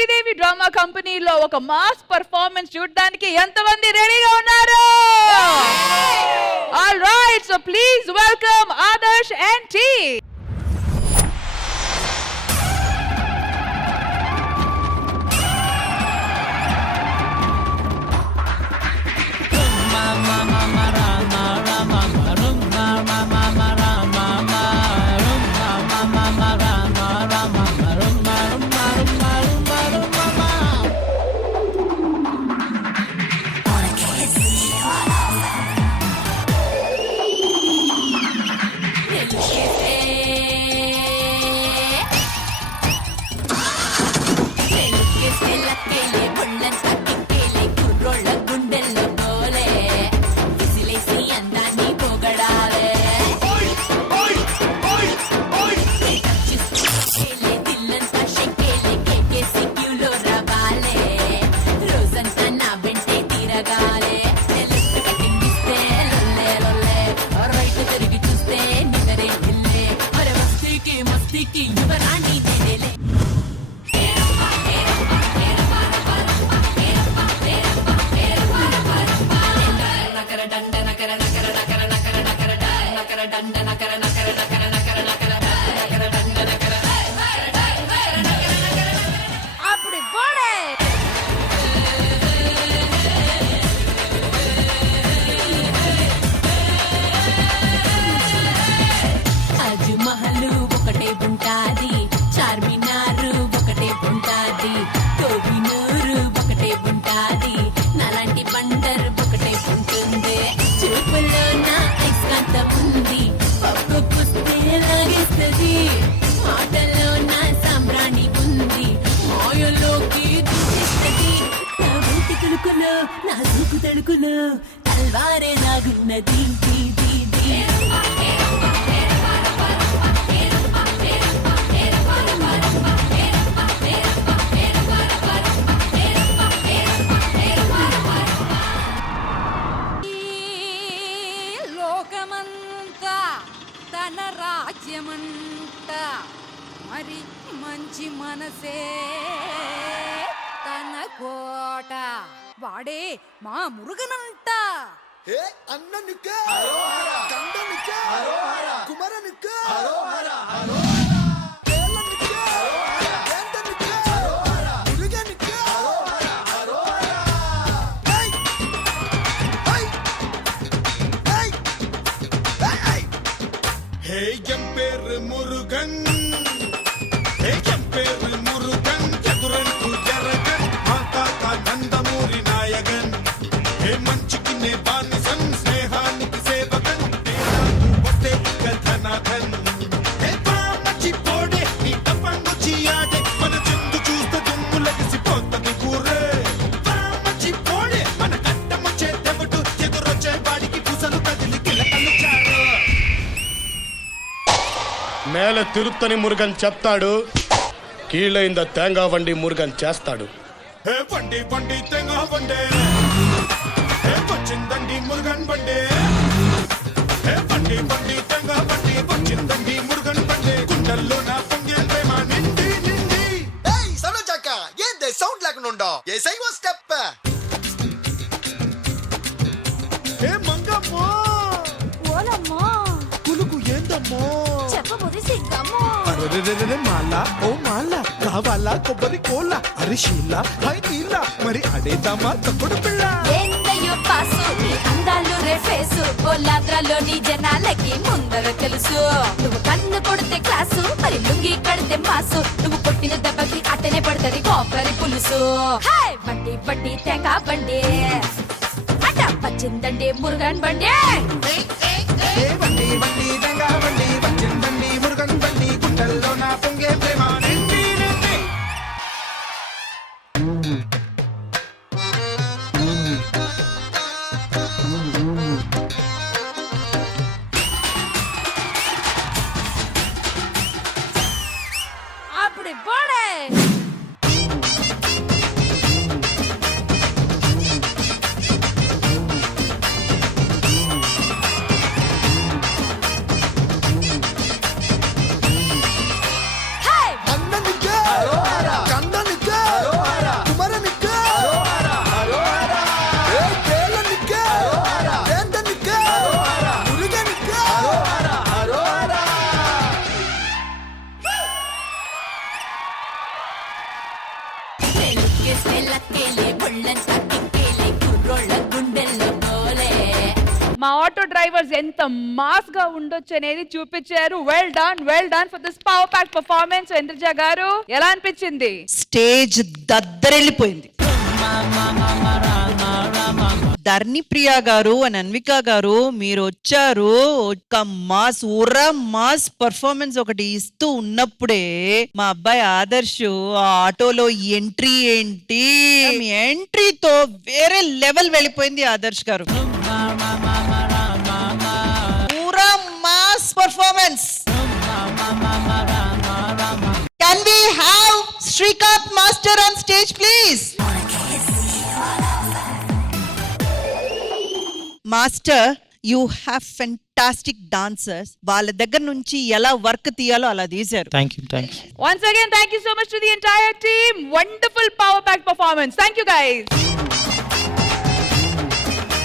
Sridevi drama కంపెనీలో ఒక mass performance చూడడానికి ఎంతమంది రెడీగా ఉన్నారు? All right, so please welcome Adarsh and T. తల్వారే నాగున్నది లోకమంతా తన రాజ్యమంట, మరి మంచి మనసే తన కోట, వాడే మా మురుగనంట. అన్ననుக்கு కండనుக்கு కుమరనుக்கு என் பேரு முருகன், என் பேரு முருகன், எதுரன் ஜரகன், மாதா నందమూరి నాయகன், మంచికి నే బానిసన్, స్నేహానికి సేవకన్, వస్తే గధనాథన్, మంచి పోడే నీ తప్పంగుచి ఆడే, మన చెందు చూస్తే దుమ్ములగిసిపోతుంది కూరే, మంచి పోడే మన కట్టమొచ్చే దెబ్బటు, ఎదురొచ్చే వాడికి పుసలు కదిలి కిలకలు చారు. మేల తిరుత్తని మురుగన్ చెప్తాడు, కీళ్ళైంద తేంగా వండి మురుగన్ చేస్తాడు. బండి బండి తెంగా బండే, వచ్చిందండి మురుగన్ బండే, బండి బండి తెంగా బండి, వచ్చిందండి మురుగన్ బండే, గుండెల్లో నా పొంగే ప్రేమ నిండి నిండి. ఏయ్ సరోజక్క, ఏందే సౌండ్ లేకుండా ఏసై ఓ స్టెప్. ఏ మంగమ్మో, ఓలమ్మా, కులుకు ఏందమ్మో, చెప్పబోది సిగ్గమ్మో. అరెరెరెరె మాల ఓ మాల కావాలా కొబ్బరి కోల అరిశీల హై నీల మరి అడేద్దామా తప్పుడు పిల్ల. ఏందయ్యో పాసు నీ అందాలు రేఫేసు, బొల్లాద్రాలోని జనాలకి ముందర తెలుసు. నువ్వు కన్ను కొడితే క్లాసు, మరి లుంగి కడితే మాసు, నువ్వు కొట్టిన దెబ్బకి అట్టనే పడుతుంది కొబ్బరి పులుసు. హాయ్ బండి బండి తెంగా బండి, అట వచ్చిందండి మురుగన్ బండి. ఏ బండి బండి తెంగా బండి, వచ్చిందండి మురుగన్ బండి, గుండెల్లో నా పొంగే ప్రేమ నిండి నిండి. அப்படி போடு. మా ఆటో డ్రైవర్స్ ఎంత మాస్ గా ఉండొచ్చు అనేది చూపించారు. Well done for this power pack performance. Indraja గారు ఎలా అనిపించింది? స్టేజ్ దద్దరెళ్ళిపోయింది. ధర్ని ప్రియా గారు అండ్ అన్విక గారు మీరు వచ్చారు, ఒక మాస్ పర్ఫార్మెన్స్ ఒకటి ఇస్తూ ఉన్నప్పుడే మా అబ్బాయి ఆదర్శ్ ఆ ఆటోలో ఎంట్రీ ఏంటి, మీ ఎంట్రీతో వేరే లెవెల్ వెళ్ళిపోయింది ఆదర్శ్ గారు. పూరా mass performance. Can we have Srikanth master on stage please? Master, you have fantastic dancers. వాళ్ళ దగ్గర నుంచి ఎలా వర్క్ తీయాలో అలా తీశారు. Thank you. Once again, thank you so much to the entire team. Wonderful power pack performance. Thank you guys.